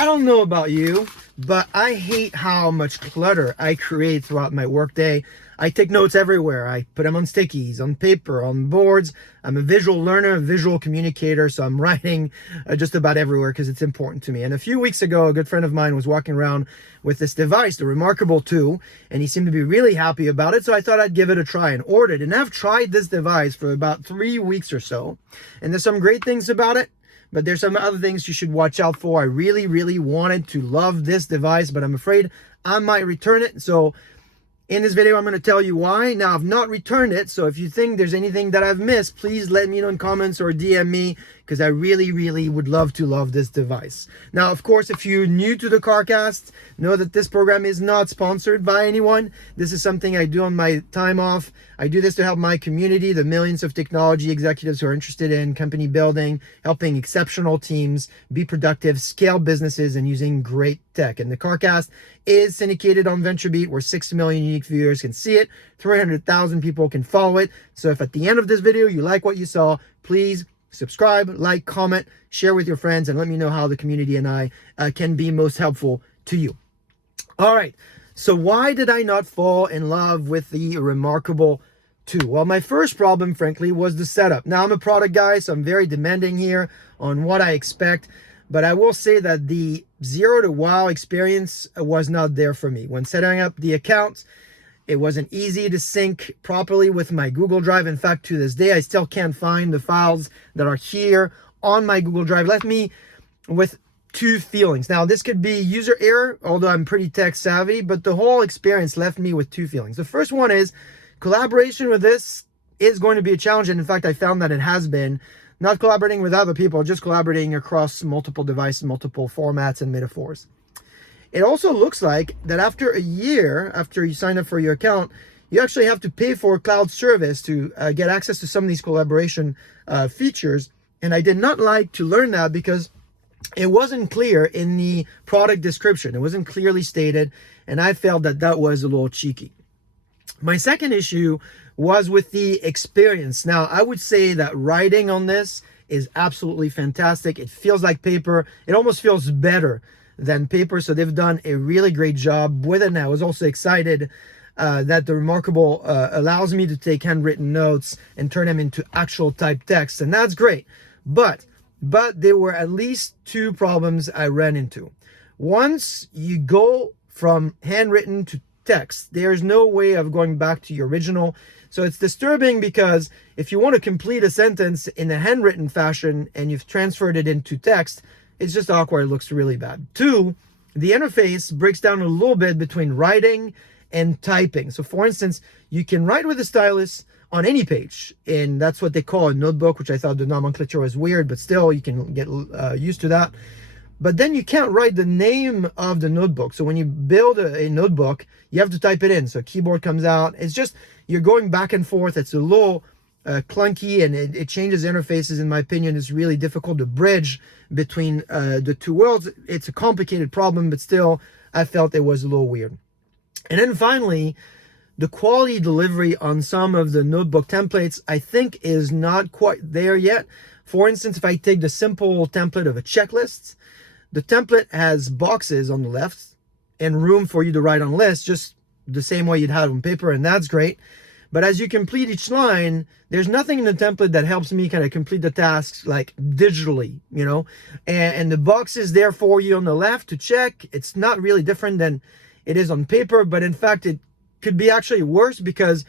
I don't know about you, but I hate how much clutter I create throughout my workday. I take notes everywhere. I put them on stickies, on paper, on boards. I'm a visual learner, a visual communicator, so I'm writing just about everywhere because it's important to me. And a few weeks ago, a good friend of mine was walking around with this device, the ReMarkable 2, and he seemed to be really happy about it, so I thought I'd give it a try and ordered it. And I've tried this device for about 3 weeks or so, and there's some great things about it, but there's some other things you should watch out for. I really, really wanted to love this device, but I'm afraid I might return it. So in this video, I'm going to tell you why. Now, I've not returned it, so if you think there's anything that I've missed, please let me know in comments or DM me, because I really, really would love to love this device. Now, of course, if you're new to the CarCast, know that this program is not sponsored by anyone. This is something I do on my time off. I do this to help my community, the millions of technology executives who are interested in company building, helping exceptional teams be productive, scale businesses, and using great tech. And the CarCast is syndicated on VentureBeat, where 6 million unique viewers can see it. 300,000 people can follow it. So if at the end of this video you like what you saw, please subscribe, like, comment, share with your friends, and let me know how the community and I can be most helpful to you. All right, so why did I not fall in love with the ReMarkable 2? Well, my first problem, frankly, was the setup. Now, I'm a product guy, so I'm very demanding here on what I expect, but I will say that the zero to wow experience was not there for me. When setting up the account, it wasn't easy to sync properly with my Google Drive. In fact, to this day, I still can't find the files that are here on my Google Drive. Left me with two feelings. Now, this could be user error, although I'm pretty tech savvy, but the whole experience left me with two feelings. The first one is collaboration with this is going to be a challenge. And in fact, I found that it has been. Not collaborating with other people, just collaborating across multiple devices, multiple formats and metaphors. It also looks like that after a year, after you sign up for your account, you actually have to pay for a cloud service to get access to some of these collaboration features. And I did not like to learn that because it wasn't clear in the product description. It wasn't clearly stated, and I felt that that was a little cheeky. My second issue was with the experience. Now, I would say that writing on this is absolutely fantastic. It feels like paper. It almost feels better than paper. So they've done a really great job with it. And I was also excited that the ReMarkable allows me to take handwritten notes and turn them into actual typed text. And that's great. But there were at least two problems I ran into. Once you go from handwritten to text, there's no way of going back to your original. So it's disturbing because if you want to complete a sentence in a handwritten fashion and you've transferred it into text, it's just awkward. It looks really bad. Two, the interface breaks down a little bit between writing and typing. So for instance, you can write with a stylus on any page, and that's what they call a notebook, which I thought the nomenclature was weird, but still you can get used to that. But then you can't write the name of the notebook. So when you build a notebook, you have to type it in. So keyboard comes out. It's just, you're going back and forth. It's a little clunky, and it changes interfaces. In my opinion, it's really difficult to bridge between the two worlds. It's a complicated problem, but still, I felt it was a little weird. And then finally, the quality delivery on some of the notebook templates, I think, is not quite there yet. For instance, if I take the simple template of a checklist, the template has boxes on the left and room for you to write on lists, just the same way you'd have on paper, and that's great. But as you complete each line, there's nothing in the template that helps me kind of complete the tasks like digitally, you know, and the box is there for you on the left to check. It's not really different than it is on paper, but in fact, it could be actually worse because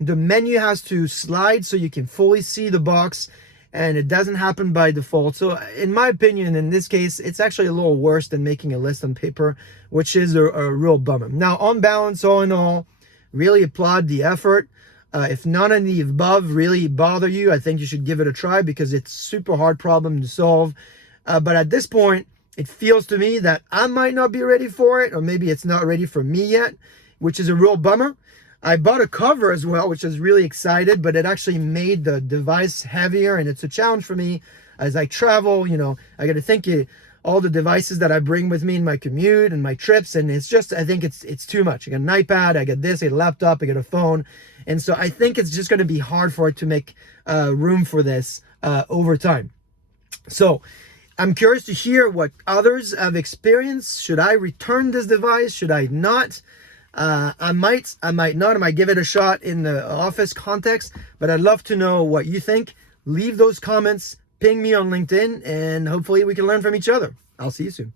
the menu has to slide so you can fully see the box, and it doesn't happen by default. So in my opinion, in this case, it's actually a little worse than making a list on paper, which is a real bummer. Now, on balance, all in all, really applaud the effort. If none of the above really bother you, I think you should give it a try because it's a super hard problem to solve. But at this point, it feels to me that I might not be ready for it, or maybe it's not ready for me yet, which is a real bummer. I bought a cover as well, which is really excited, but it actually made the device heavier, and it's a challenge for me as I travel. You know, I got to think all the devices that I bring with me in my commute and my trips, and it's just, I think it's too much. I got an iPad, I got this, I got a laptop, I got a phone, and so I think it's just going to be hard for it to make room for this over time. So I'm curious to hear what others have experienced. Should I return this device? Should I not? I might not. I might give it a shot in the office context, but I'd love to know what you think. Leave those comments, ping me on LinkedIn, and hopefully we can learn from each other. I'll see you soon.